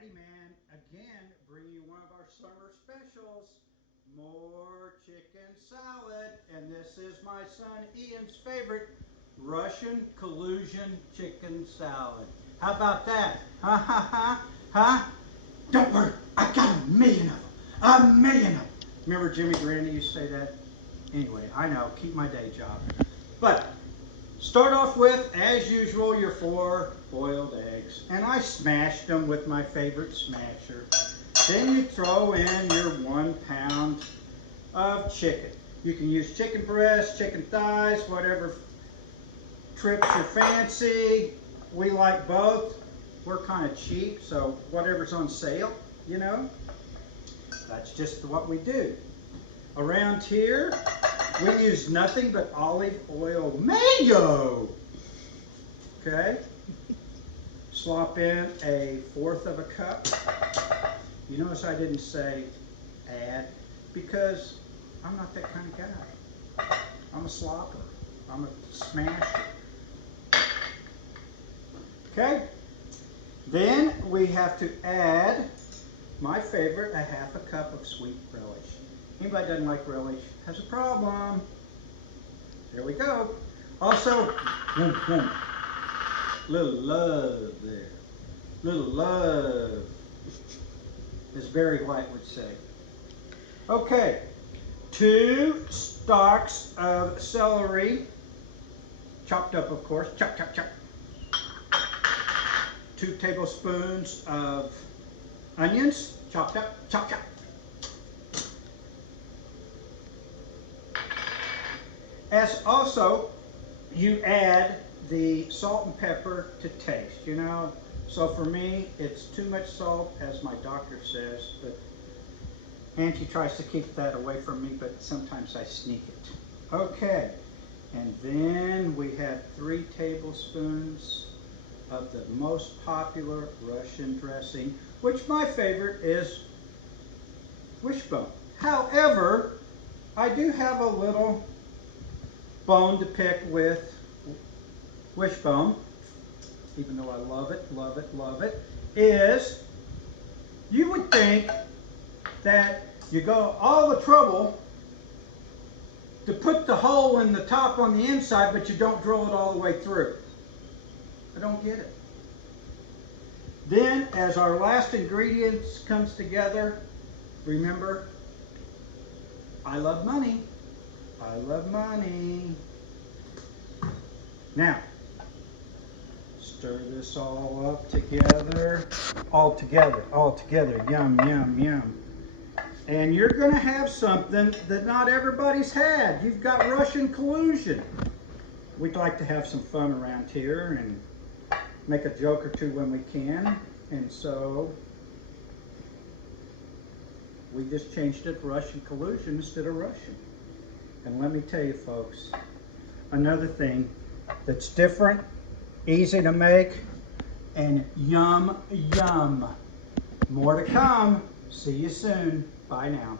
Caddyman again bringing you one of our summer specials, more chicken salad. And this is my son Ian's favorite Russian collusion chicken salad. How about that? Ha ha ha, huh? Don't worry, I got a million of them. A million of them. Remember Jimmy Grandi used to say that? Anyway, I know, keep my day job. But start off with, as usual, your 4 boiled eggs. And I smashed them with my favorite smasher. Then you throw in your 1 pound of chicken. You can use chicken breasts, chicken thighs, whatever trips your fancy. We like both. We're kind of cheap, so whatever's on sale, you know. That's just what we do. Around here, we use nothing but olive oil mayo. Okay? Slop in a 1/4 of a cup. You notice I didn't say add because I'm not that kind of guy. I'm a slopper. I'm a smasher. Okay? Then we have to add my favorite, a 1/2 cup of sweet relish. Anybody doesn't like relish has a problem. There we go. Also, little love there. Little love, as Barry White would say. Okay, 2 stalks of celery, chopped up of course, chop, chop, chop. 2 tablespoons of onions, chopped up, chop, chop. As also, you add the salt and pepper to taste, you know. So for me, it's too much salt, as my doctor says, but Auntie tries to keep that away from me, but sometimes I sneak it. Okay, and then we have 3 tablespoons of the most popular Russian dressing, which my favorite is wishbone. However, I do have a little bone to pick with wishbone, even though I love it, love it, love it, is you would think that you go all the trouble to put the hole in the top on the inside, but you don't drill it all the way through. I don't get it. Then, as our last ingredients comes together, remember, I love money. I love money. Now, stir this all up together. All together, yum, yum, yum. And you're going to have something that not everybody's had. You've got Russian collusion. We'd like to have some fun around here and make a joke or 2 when we can. And so, we just changed it to Russian collusion instead of Russian. And let me tell you folks, another thing that's different, easy to make, and yum, yum. More to come. See you soon. Bye now.